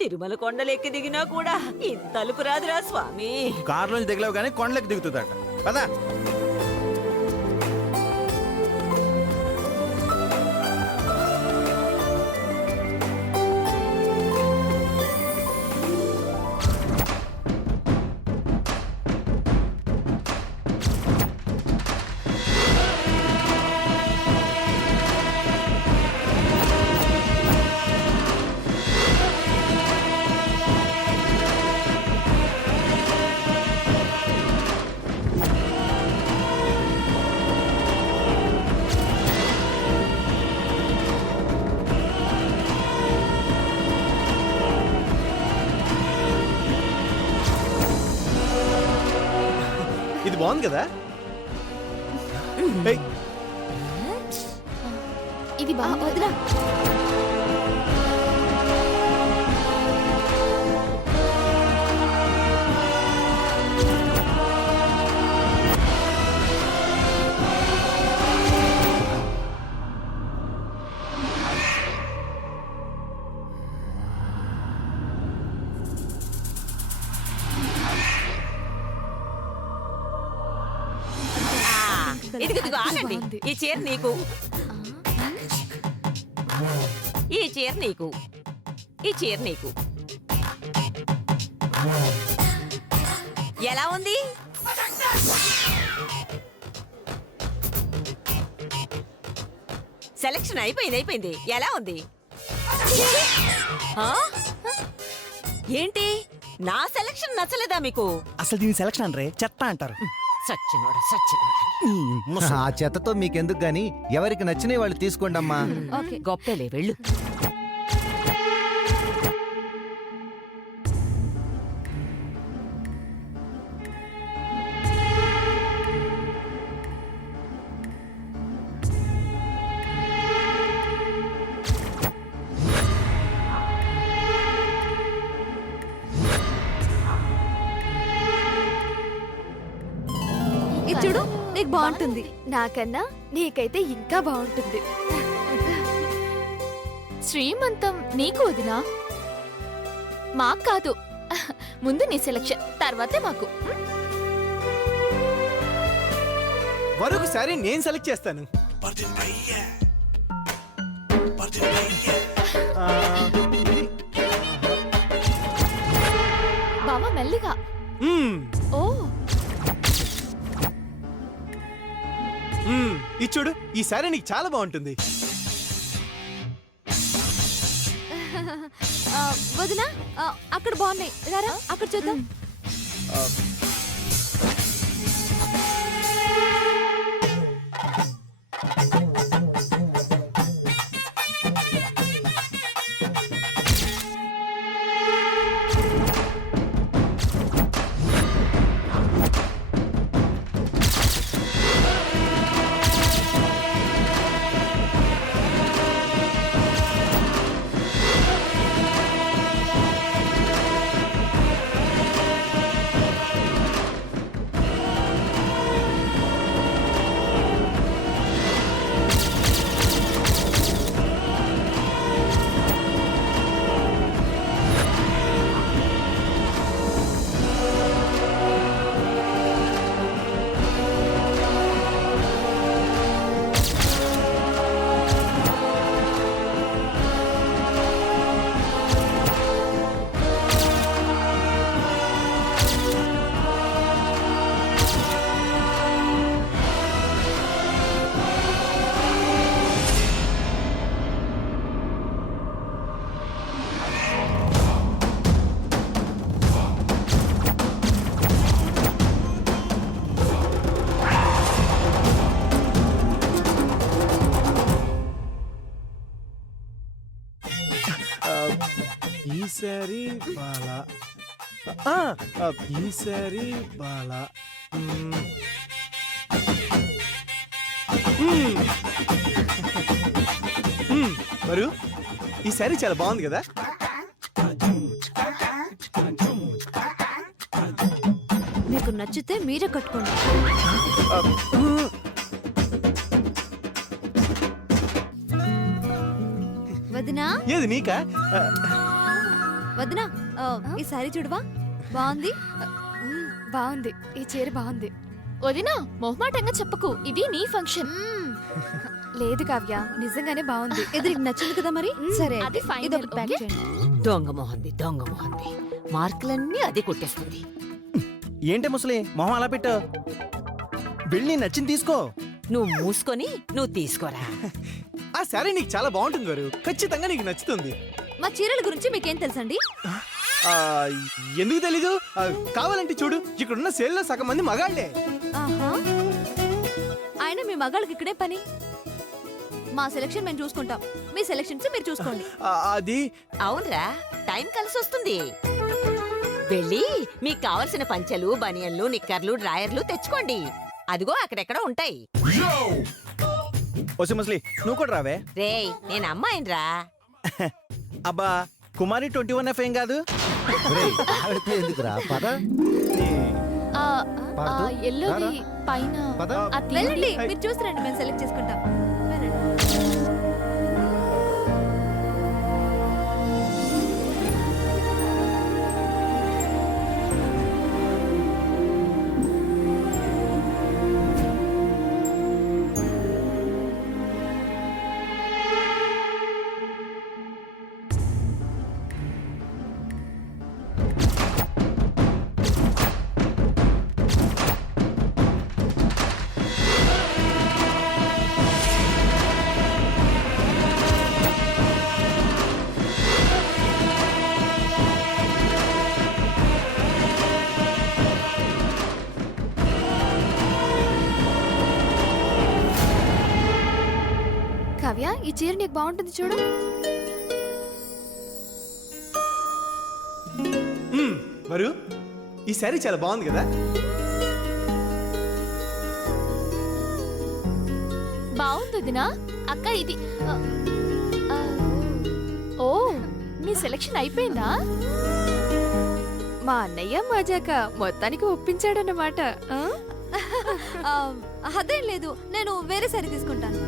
తిరుమల కొండలెక్కి దిగినా కూడా ఇంత అలుపు రాదురా స్వామి. కారులోంచి దిగలేవు కానీ కొండలెక్కి దిగుతుందట పదా. ఇది బాగుంది కదా. ఇది వదినా. ఇదిగో ఆగండి. ఈ చీర నీకు, ఈ చీర నీకు, ఈ చీర నీకు. ఎలా ఉంది? సెలక్షన్ అయిపోయింది. ఎలా ఉంది? ఏంటి నా సెలక్షన్ నచ్చలేదా మీకు? అసలు దీని సెలక్షన్ అనరే చెత్త అంటారు. సచ్చినోడా. ఆ చెత్తతో మీకెందుకు గాని ఎవరికి నచ్చినవి వాళ్ళు తీసుకోండి అమ్మా. గొప్పలే వెళ్ళు. చూడు, నీకు బాగుంటుంది. నాకన్నా నీకైతే ఇంకా బాగుంటుంది. శ్రీమంతం నీకు వదినా, మాకు కాదు. ముందు నీ సెలక్షన్, తర్వాతే మాకు. మరొకసారి నేను సెలెక్ట్ చేస్తాను. బావ మెల్లిగా. ఓ ఇది చూడు, ఈ సారీ నీకు చాలా బాగుంటుంది. వదినా, అక్కడ బాగున్నాయి. రారా అక్కడ చూద్దాం. ఈ సారీ బాలా, ఈ సారీ బాలా. మరి ఈ సారీ చాలా బాగుంది కదా. మీకు నచ్చితే మీరే కట్టుకోండి. వదినా, ఏది నీకా? వదినా ఈ సారీ చూడవా బాగుంది. బాగుంది, ఈ చీర బాగుంది. వదినా మొహమాటంగా చెప్పకు, ఇది నీ ఫంక్షన్. లేదు కావ్య, నిజంగానే బాగుంది. ఇది నీకు నచ్చింది కదా మరి? సరే అది అయితే final, ఇదొకటి ప్యాక్ okay? చేయండి. దొంగ మొహంది మార్కులన్నీ అది కొట్టేస్తుంది. ఏంటి ముసలి మొహం అలా పెట్టు, వెళ్ళి నచ్చింది తీసుకో. నువ్వు మూసుకొని నువ్వు తీసుకోరా. ఆ శారీ నీకు చాలా బాగుంటుంది వారు, ఖచ్చితంగా నీకు నచ్చుతుంది. మా చీరల గురించి మీకేం తెలుసండి? ఆ, ఎందుకు తెలీదు? కావాలంటే చూడు, ఇక్కడున్న సేల్లో సగం మంది మగాళ్లే. ఆహా, ఆయన మీ మగాళ్ళకి ఇక్కడే పని. మా సెలక్షన్ మేము చూసుకుంటాం, మీ సెలక్షన్స్ మీరు చూసుకోండి. అది అవునరా, టైం కలిసి వస్తుంది. వెళ్ళి మీకు కావలసిన పంచెలు, బనియన్లు, నిక్కర్లు, డ్రాయర్లు తెచ్చుకోండి. అదిగో అక్కడెక్కడ ఉంటాయి. వసి ముసలి నువ్వు కూడా రావే. రేయ్, నేను అమ్మాయినరా. అబ్బా, కుమారి 21F ఏం కాదు. ఒరేయ్, ఆవిడతో ఎందుకురా పద. ఆ, పార్దు, ఎల్లోది రారా. పైన పద. ఆ తీయండి. వెళ్ళండి, మీరు చూసిరండి, మేము సెలెక్ట్ చేసుకుంటాం. వెళ్ళండి. కావ్య, ఈ చీర నీకు బాగుంటుంది చూడు. మరి ఈ శారీ చాలా బాగుంది కదా. బాగుంది వదినా. అక్క ఇది ఆ, ఓ, నీ సెలక్షన్ అయిపోయిందా? మా అన్నయ్య మజాక మొత్తానికి ఒప్పించాడన్నమాట. ఆ, అదేం లేదు, నేను వేరే సారీ తీసుకుంటాను.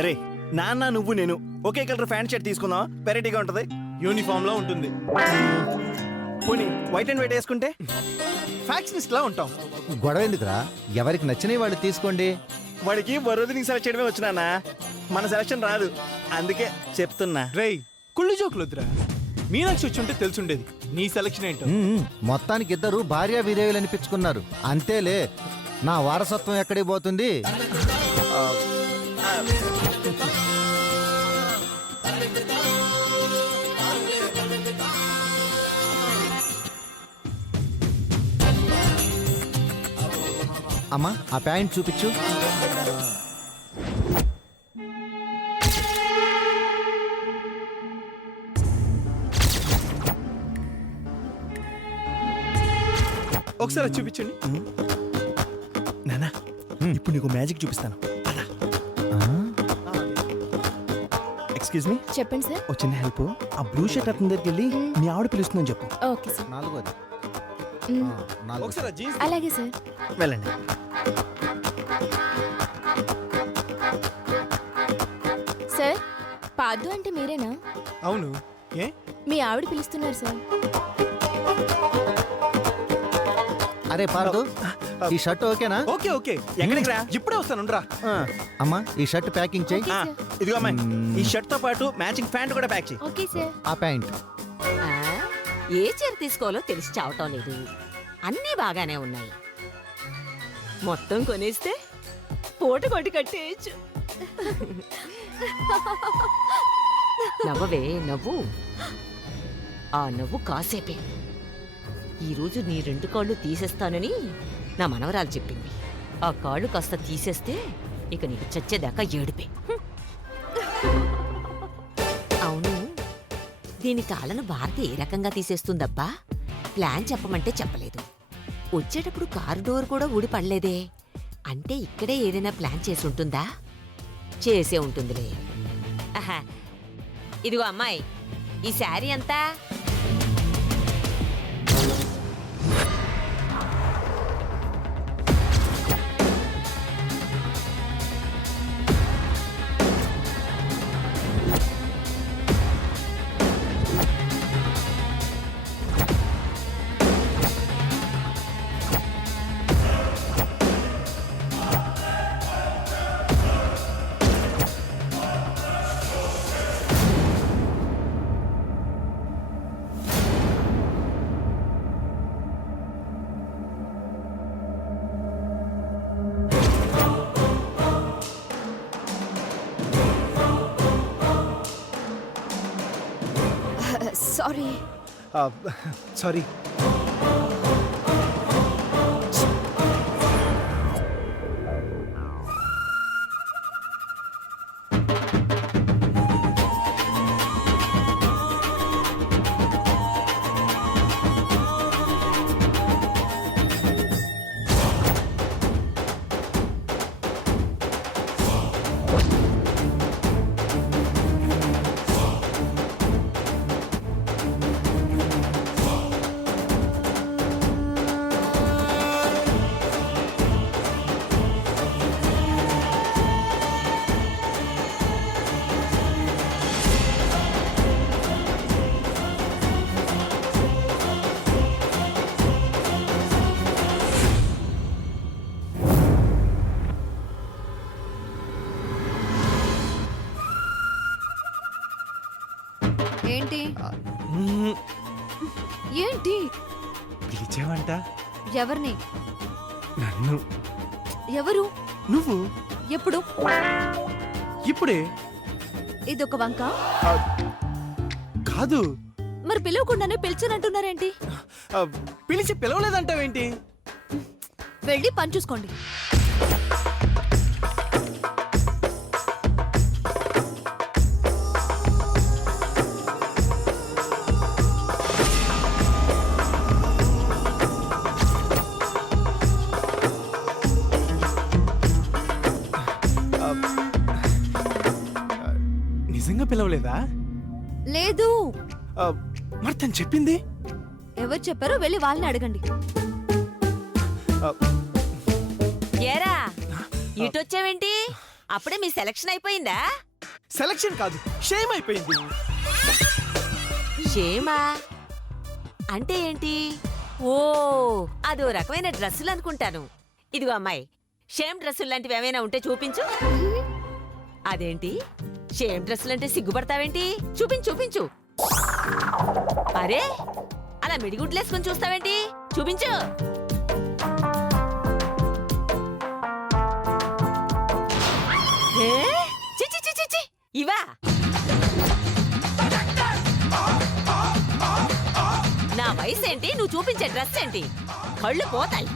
అరే నాన్న, నువ్వు నేను ఒకే కలర్ ప్యాంట్ షర్ట్ తీసుకుందాం, వెరైటీగా ఉంటది. యూనిఫామ్ లో ఉంటుంది. పోనీ వైట్ అండ్ వైట్ వేసుకుంటే ఫ్యాక్షనిస్ట్ లా ఉంటాం. గొడవ ఎందుకురా, ఎవరికి నచ్చినవి వాళ్ళు తీసుకోండి. వాడికి వరుదిని సెలెక్ట్ చేయడమే వచ్చినా, మన సెలక్షన్ రాదు, అందుకే చెప్తున్నా. రేయ్, కుళ్ళు జోకులు వద్దురా. మీనాక్షి వచ్చి ఉంటే తెలుసుండేది నీ సెలక్షన్ ఏంటో. మొత్తానికి ఇద్దరు భార్యా విధేయులు అనిపించుకున్నారు, అంతేలే. నా వారసత్వం ఎక్కడికి పోతుంది? అమ్మా, ఆ ప్యాంట్ చూపించు. ఒకసారి అది చూపించండి. నానా, ఇప్పుడు నీకు మ్యాజిక్ చూపిస్తాను. ఆ? ఎక్స్క్యూజ్ మీ, చెప్పండి సార్. ఓ చిన్న హెల్ప్. ఆ బ్లూ షర్ట్ అతని దగ్గరికి వెళ్ళి మీ ఆవిడ పిలుస్తుందని చెప్పు. Okay sir. నాలుగోది. మ్, నాలుగు. ఒకసారి ఆ జీన్స్ అలాగే సార్. వెళ్ళండి. సార్, పాదు అంటే మీరేనా? అవును, ఏ మీ ఆవిడ పిలుస్తున్నారు సార్. అరే పార్దు, ఈ షర్ట్ ఓకేనా? Okay okay. ఎక్కడికి రా, ఇప్పుడే వస్తాను రా. అమ్మా, ఈ షర్ట్ ప్యాకింగ్ చేయి. Okay sir. ఇదిగో అమ్మాయి, ఈ షర్ట్ తో పాటు మ్యాచింగ్ ప్యాంట్ కూడా ప్యాక్ చేయి. Okay sir. ఆ ప్యాంట్. ఆ, ఏ చీర తీసుకోవాలో తెలిసి చావటం లేదు. అన్నీ బాగానే ఉన్నాయి. మొత్తం కొనేస్తే పూట కొట్టి కట్టేయచ్చు. నవ్వవే నవ్వు. ఆ నవ్వు కాసేపే. ఈరోజు నీ 2 కాళ్ళు తీసేస్తానని నా మనవరాలు చెప్పింది. ఆ కాళ్ళు కాస్త తీసేస్తే ఇక నీకు చచ్చేదాకా ఏడిపే. అవును, దీని కాళ్ళను భారతి ఏ రకంగా తీసేస్తుందబ్బా? ప్లాన్ చెప్పమంటే చెప్పలేదు. వచ్చేటప్పుడు కారు డోర్ కూడా ఊడి పడలేదే. అంటే ఇక్కడే ఏదైనా ప్లాన్ చేసి ఉంటుందా? చేసే ఉంటుందిలే. ఆహా, ఇదిగో అమ్మాయి, ఈ శారీ అంతా సారీ. సారీ. ఏంటి ఏంటి పిలిచావంట ఎవరిని? నన్ను. ఎవరు? నువ్వు ఎప్పుడు? ఇప్పుడే. ఇదొక వంక. కాదు. మరి పిలవకుండానే పిలిచానంటున్నారేంటి? పిలిచి పిలవలేదంటావేంటి? వెళ్ళి పని చూసుకోండి. నిజంగా పిలవలేదా? లేదు. మరి తను చెప్పింది? ఎవరు చెప్పారో వెళ్ళి వాళ్ళని అడగండి. ఏరా ఇటొచ్చావేంటి? అప్పుడే మీ సెలక్షన్ అయిపోయిందా? సెలక్షన్ కాదు, షేమ్ అయిపోయింది. షేమా అంటే ఏంటి? ఓ అదో రకమైన డ్రెస్సులు అనుకుంటాను. ఇదిగో అమ్మాయి, షేమ్ డ్రెస్సులు లాంటివి ఏమైనా ఉంటే చూపించు. అదేంటి షేమ్ డ్రెస్సులంటే సిగ్గుపడతావేంటి? చూపించు చూపించు. అరే అలా మిడిగుడ్లేసుకొని చూస్తావేంటి? చూపించు. ఏ? చి చి చి చి చి. ఇవా నా వయసు ఏంటి, నువ్వు చూపించే డ్రెస్ ఏంటి? కళ్ళు పోతాయి.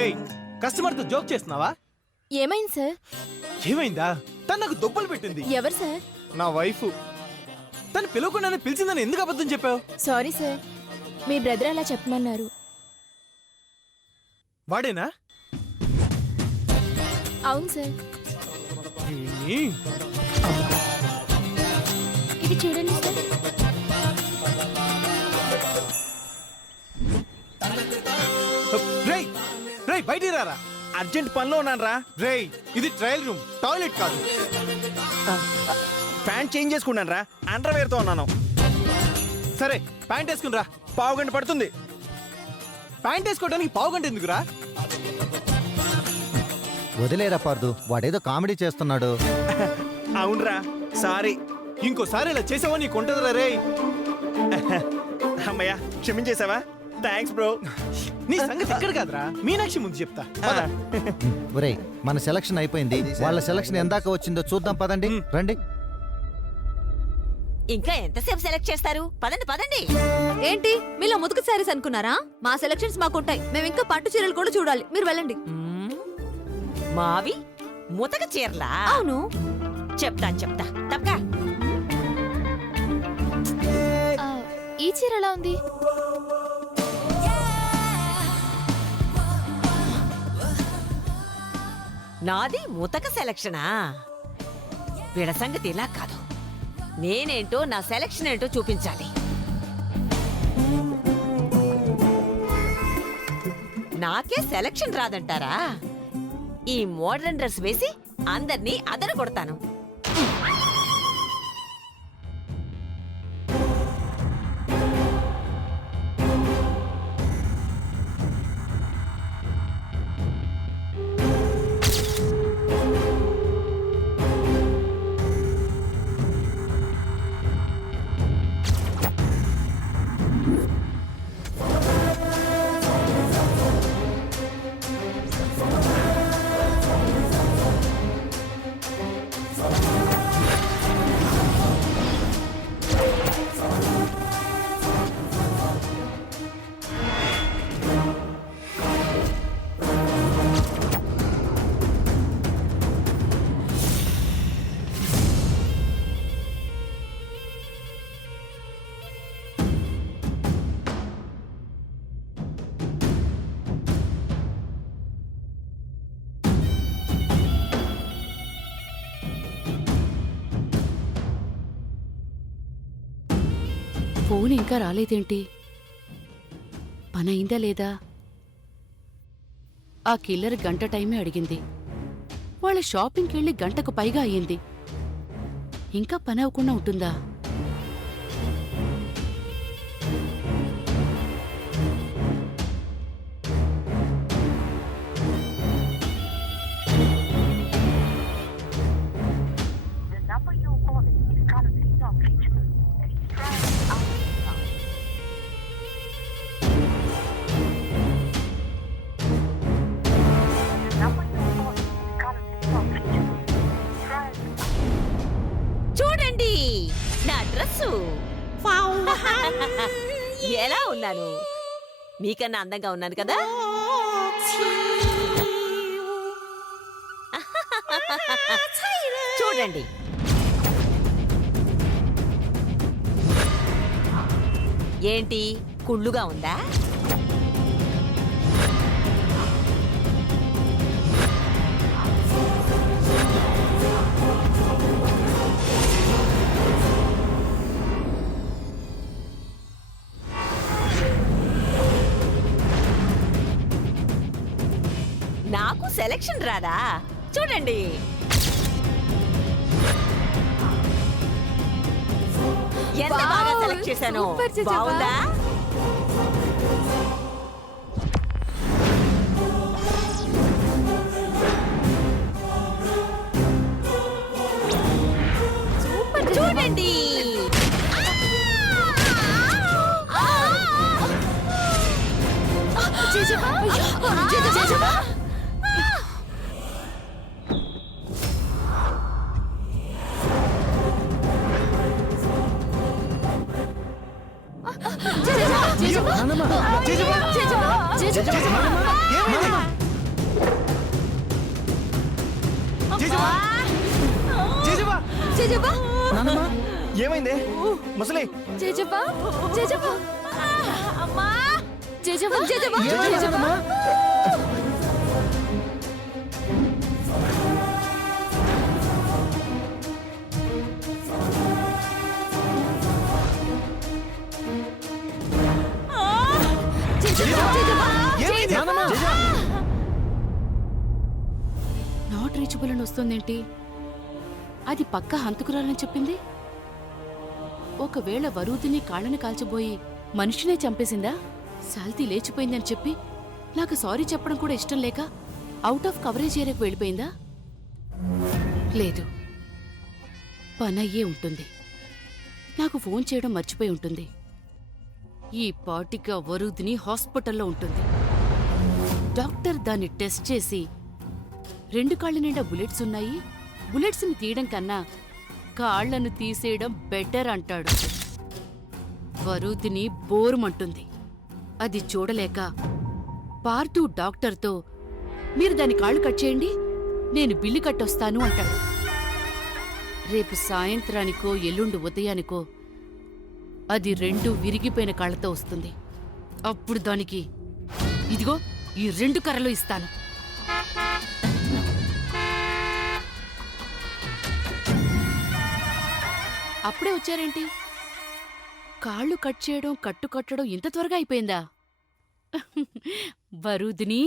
ఏయ్, కస్టమర్తో జోక్ చేస్తున్నావా? ఏమైంది సార్? ఏమైందా? తను నాకు దొబ్బలు పెట్టింది. ఎవరు సార్? నా వైఫ్. తను పిలవకుండానే పిలిచిందని ఎందుకు అబద్ధం చెప్పావు? సారీ సార్, మీ బ్రదర్ అలా చెప్పమన్నారు. వాడేనా? అవును సార్. వీణ్ణి. ఇది చూడండి సార్. రేయ్ రేయ్, బయటికి రారా. అర్జెంట్ పనిలో ఉన్నాను రా. రేయ్, ఇది ట్రయల్ రూమ్, టాయిలెట్ కాదు. ప్యాంట్ చేంజ్ చేసుకున్నాను రా, అండర్వేర్ తో ఉన్నాను. సరే ప్యాంట్ వేసుకుని రా. పావు గంట పడుతుంది. ప్యాంట్ వేసుకోవడానికి పావు గంట ఎందుకురా? వదిలేరా పార్దు, వాడేదో కామెడీ చేస్తున్నాడు. అవునరా, సారీ. ఇంకోసారి ఇలా చేసావా నీకు ఉంటుందిరా. రే అమ్మయ్యా, క్షమించేసావా? Thanks bro. నీ సంగతి ఇక్కడ కాదురా, మీనాక్షి ముందు చెప్తా. ఒరేయ్, మన సెలక్షన్ అయిపోయింది. వాళ్ళ సెలక్షన్ ఎందాక వచ్చిందో చూద్దాం, పదండి. రండి. ఇంకా ఎంతసేపు సెలెక్ట్ చేస్తారు? పదండి పదండి. ఏంటి మీలో ముదుగు శారీస్ అనుకున్నారా? మా సెలక్షన్స్ మాకుంటాయి. మేము ఇంకా పట్టు చీరలు కూడా చూడాలి. మీరు వెళ్ళండి. మావి ముతక చీరలా? అవును. చెప్తాను చెప్తా. తప్పకా. ఈ చీర ఎలా ఉంది? నాది ముతక సెలక్షనా? వీడ సంగతి ఇలా కాదు. నేనేంటో, నా సెలక్షన్ ఏంటో చూపించాలి. నాకే సెలక్షన్ రాదంటారా? ఈ మోడర్న్ డ్రెస్ వేసి అందర్నీ అదర కొడతాను. ఫోన్ ఇంకా రాలేదేంటి? పనయిందా లేదా? ఆ కిల్లర్ గంట టైమే అడిగింది. వాళ్ళ షాపింగ్కెళ్ళి గంటకు పైగా అయ్యింది. ఇంకా పని అవ్వకుండా ఉంటుందా? The number you're calling is currently not reachable. Please try after the tone. The number you're calling is currently not reachable. Please try చూడండి నా డ్రెస్సు. ఎలా ఉన్నాను? మీకన్నా అందంగా ఉన్నాను కదా? చూడండి. ఏంటి కుళ్ళుగా ఉందా? నాకు సెలక్షన్ రాదా? చూడండి. ఎంత బాగా వావ్! సెలెక్ట్ చేశాను. సూపర్ చేసావా? బాగుందా? సూపర్ చూడండి. నానమ్మ, నానమ్మ, ఏమైంది ముసలి? ఏమైంది నానమ్మ? ఏమైంది? నానమ్మ! నాట్ రీచబుల్ అని వస్తుందేంటి? అది పక్క హంతకురాలని చెప్పింది. ఒకవేళ వరూధిని కాళ్ళని కాల్చబోయి మనిషినే చంపేసిందా? శాల్తీ లేచిపోయిందని చెప్పి నాకు సారీ చెప్పడం కూడా ఇష్టం లేక అవుట్ ఆఫ్ కవరేజ్ ఏరియాకు వెళ్ళిపోయిందా? లేదు, పనయ్యే ఉంటుంది. నాకు ఫోన్ చేయడం మర్చిపోయి ఉంటుంది. ఈ పాటిక వరూధిని హాస్పిటల్లో ఉంటుంది. డాక్టర్ దాన్ని టెస్ట్ చేసి 2 కాళ్ళ నిండా బుల్లెట్స్ ఉన్నాయి, బుల్లెట్స్ని తీయడం కన్నా కాళ్లను తీసేయడం బెటర్ అంటాడు. వరూధిని బోరుమంటుంది. అది చూడలేక పార్థు డాక్టర్తో మీరు దాని కాళ్ళు కట్ చేయండి, నేను బిల్లు కట్టొస్తాను అంటాడు. రేపు సాయంత్రానికో ఎల్లుండి ఉదయానికో అది 2 విరిగిపోయిన కాళ్లతో వస్తుంది. అప్పుడు దానికి ఇదిగో ఈ 2 కర్రలు ఇస్తాను. అప్పుడే వచ్చారేంటి? కాళ్ళు కట్ చేయడం, కట్టు కట్టడం ఇంత త్వరగా అయిపోయిందా? వరూధిని